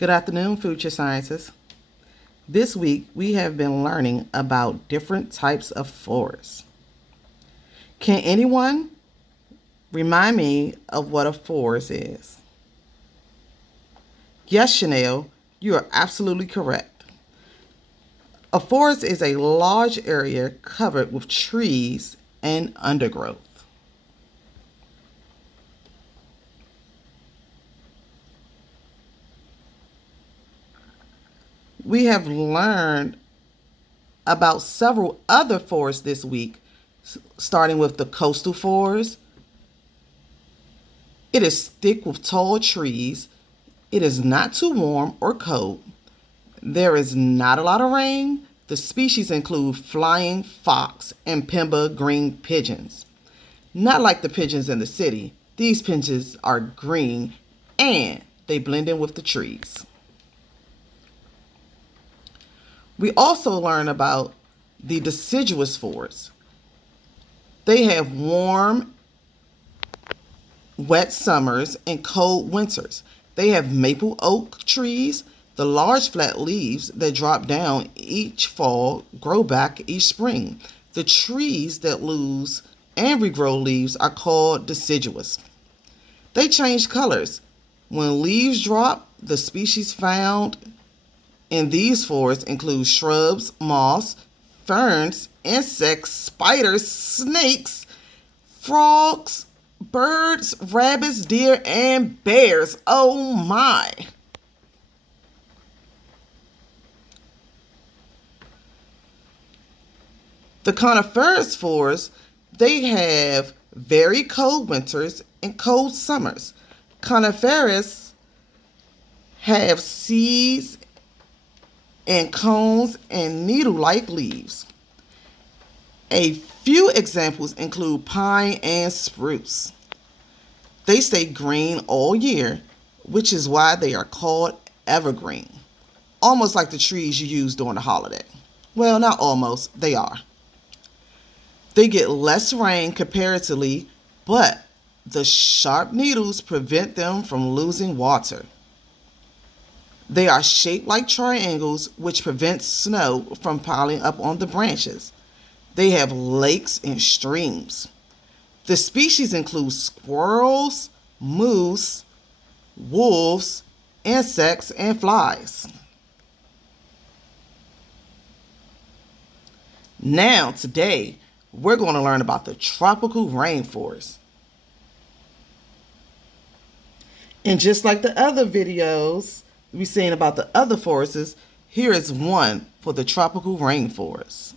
Good afternoon, future scientists. This week we have been learning about different types of forests. Can anyone remind me of what a forest is? Yes, Chanel, you are absolutely correct. A forest is a large area covered with trees and undergrowth. We have learned about several other forests this week, starting with the coastal forest. It is thick with tall trees. It is not too warm or cold. There is not a lot of rain. The species include flying fox and Pemba green pigeons. Not like the pigeons in the city. These pigeons are green and they blend in with the trees. We also learn about the deciduous forests. They have warm, wet summers and cold winters. They have maple oak trees. The large flat leaves that drop down each fall grow back each spring. The trees that lose and regrow leaves are called deciduous. They change colors. When leaves drop, the species found in these forests include shrubs, moss, ferns, insects, spiders, snakes, frogs, birds, rabbits, deer, and bears. Oh my! The coniferous forests, they have very cold winters and cold summers. Coniferous have seeds and cones and needle-like leaves. A few examples include pine and spruce. They stay green all year, which is why they are called evergreen, almost like the trees you use during the holiday. Well, not almost, they are. They get less rain comparatively, but the sharp needles prevent them from losing water. They are shaped like triangles, which prevents snow from piling up on the branches. They have lakes and streams. The species include squirrels, moose, wolves, insects, and flies. Now, today, we're going to learn about the tropical rainforest. And just like the other videos we've seen about the other forests, here is one for the tropical rainforest.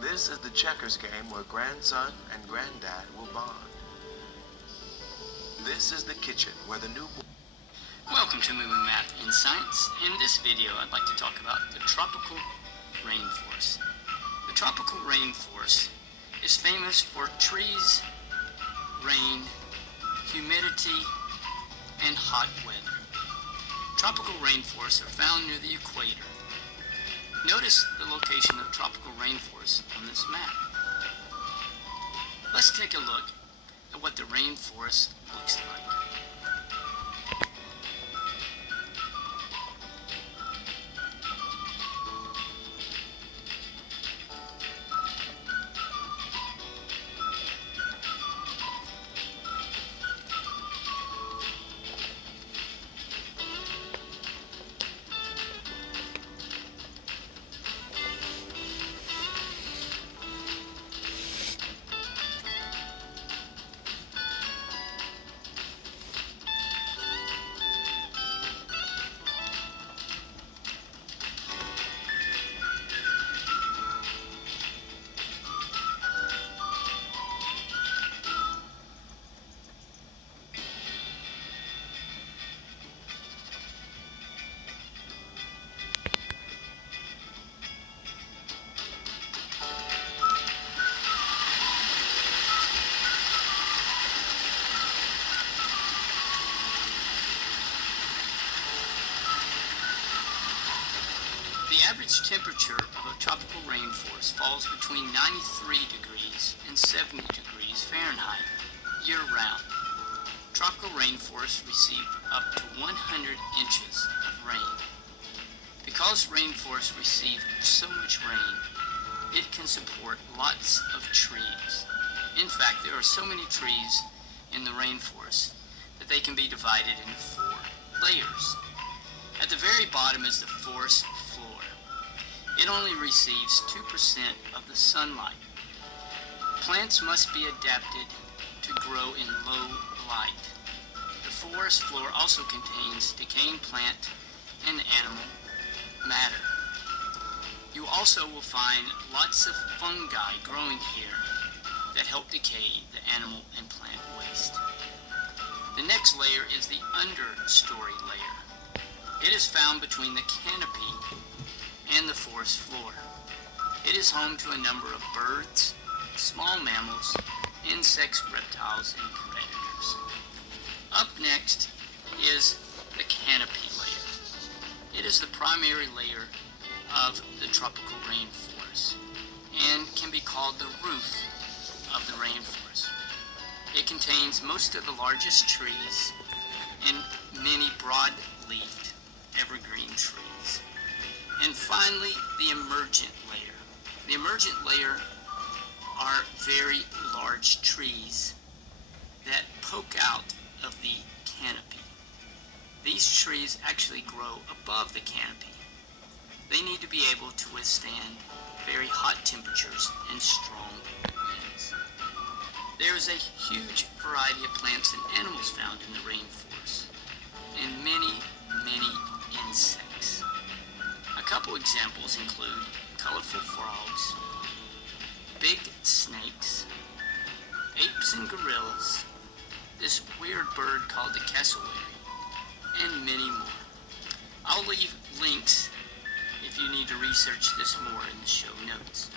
This is the checkers game where grandson and granddad will bond. This is the kitchen where the new Welcome to Moving Math in Science. In this video, I'd like to talk about the tropical rainforest. The tropical rainforest is famous for trees, rain, humidity, and hot weather. Tropical rainforests are found near the equator. Notice the location of tropical rainforests on this map. Let's take a look at what the rainforest looks like. average temperature of a tropical rainforest falls between 93 degrees and 70 degrees Fahrenheit year-round. Tropical rainforests receive up to 100 inches of rain. Because rainforests receive so much rain, it can support lots of trees. In fact, there are so many trees in the rainforest that they can be divided into 4 layers. At the very bottom is the forest floor. It only receives 2% of the sunlight. Plants must be adapted to grow in low light. The forest floor also contains decaying plant and animal matter. You also will find lots of fungi growing here that help decay the animal and plant waste. The next layer is the understory layer. It is found between the canopy and the forest floor. It is home to a number of birds, small mammals, insects, reptiles, and predators. Up next is the canopy layer. It is the primary layer of the tropical rainforest and can be called the roof of the rainforest. It contains most of the largest trees and many broad-leafed evergreen trees. And finally, the emergent layer. The emergent layer are very large trees that poke out of the canopy. These trees actually grow above the canopy. They need to be able to withstand very hot temperatures and strong winds. There is a huge variety of plants and animals found in the rainforest, and many, many insects. A couple examples include colorful frogs, big snakes, apes and gorillas, this weird bird called the cassowary, and many more. I'll leave links if you need to research this more in the show notes.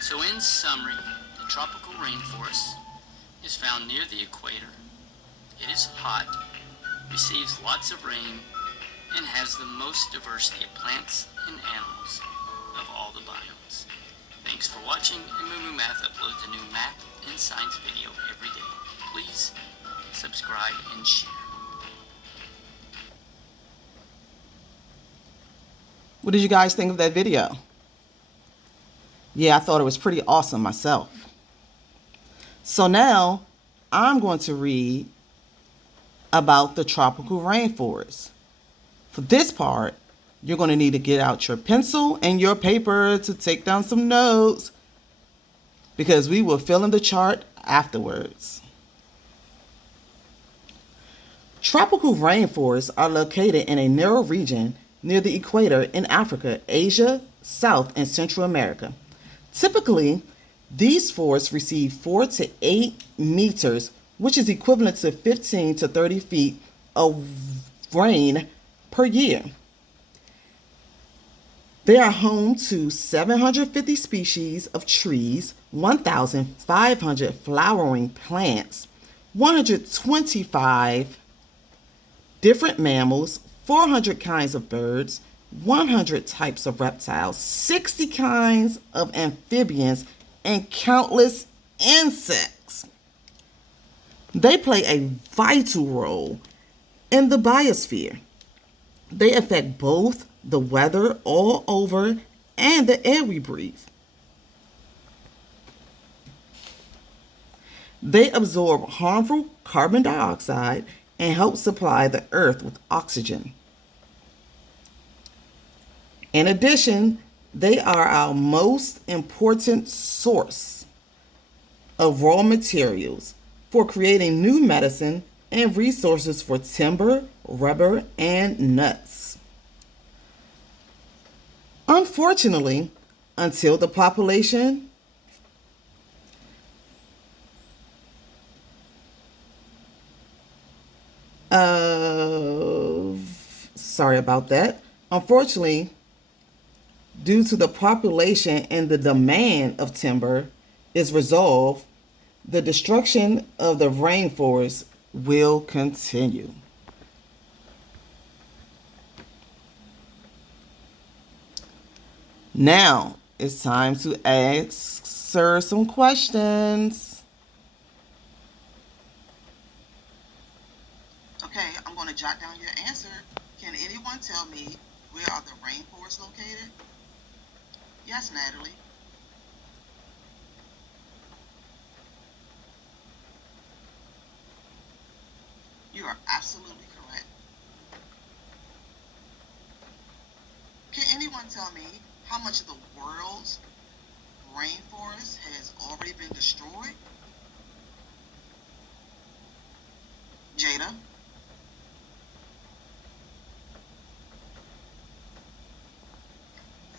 So in summary, the tropical rainforest is found near the equator. It is hot, receives lots of rain, and has the most diversity of plants and animals of all the biomes. Thanks for watching, and Moo Math uploads a new math and science video every day. Please subscribe and share. What did you guys think of that video? Yeah, I thought it was pretty awesome myself. So now I'm going to read about the tropical rainforest. For this part, you're going to need to get out your pencil and your paper to take down some notes, because we will fill in the chart afterwards. Tropical rainforests are located in a narrow region near the equator in Africa, Asia, South, and Central America. Typically, these forests receive 4 to 8 meters, which is equivalent to 15 to 30 feet of rain per year. They are home to 750 species of trees, 1,500 flowering plants, 125 different mammals, 400 kinds of birds, 100 types of reptiles, 60 kinds of amphibians, and countless insects. They play a vital role in the biosphere. They affect both the weather all over and the air we breathe. They absorb harmful carbon dioxide and help supply the earth with oxygen. In addition, they are our most important source of raw materials for creating new medicine and resources for timber, rubber, and nuts. Unfortunately, until the population Unfortunately, due to the population and the demand of timber is resolved, the destruction of the rainforest will continue. Now it's time to ask Sir some questions. Okay, I'm going to jot down your answer. Can anyone tell me where are the rainforests located? Yes, Natalie. You are absolutely correct. Can anyone tell me how much of the world's rainforest has already been destroyed? Jada?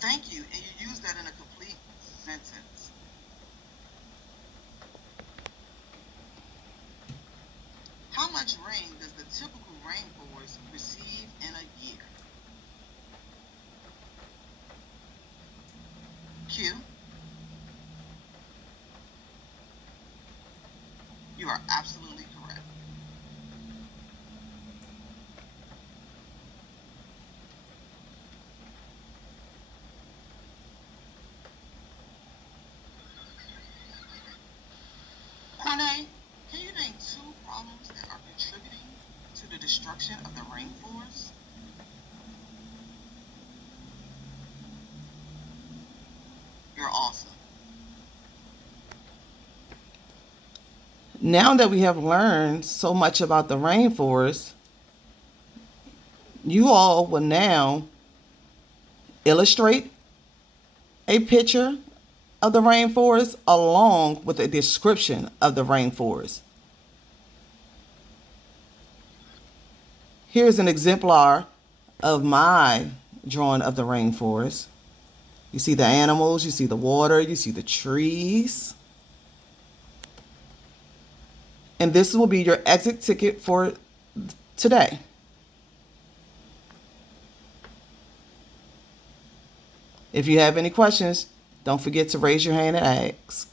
Thank you, and you used that in a complete sentence. How much rain does the typical rainforest receive in a year? Q? You are absolutely correct. Cornay, can you name two problems that are contributing to the destruction of the rainforest? You're awesome. Now that we have learned so much about the rainforest, you all will now illustrate a picture of the rainforest along with a description of the rainforest. Here's an exemplar of my drawing of the rainforest. You see the animals, you see the water, you see the trees. And this will be your exit ticket for today. If you have any questions, don't forget to raise your hand and ask.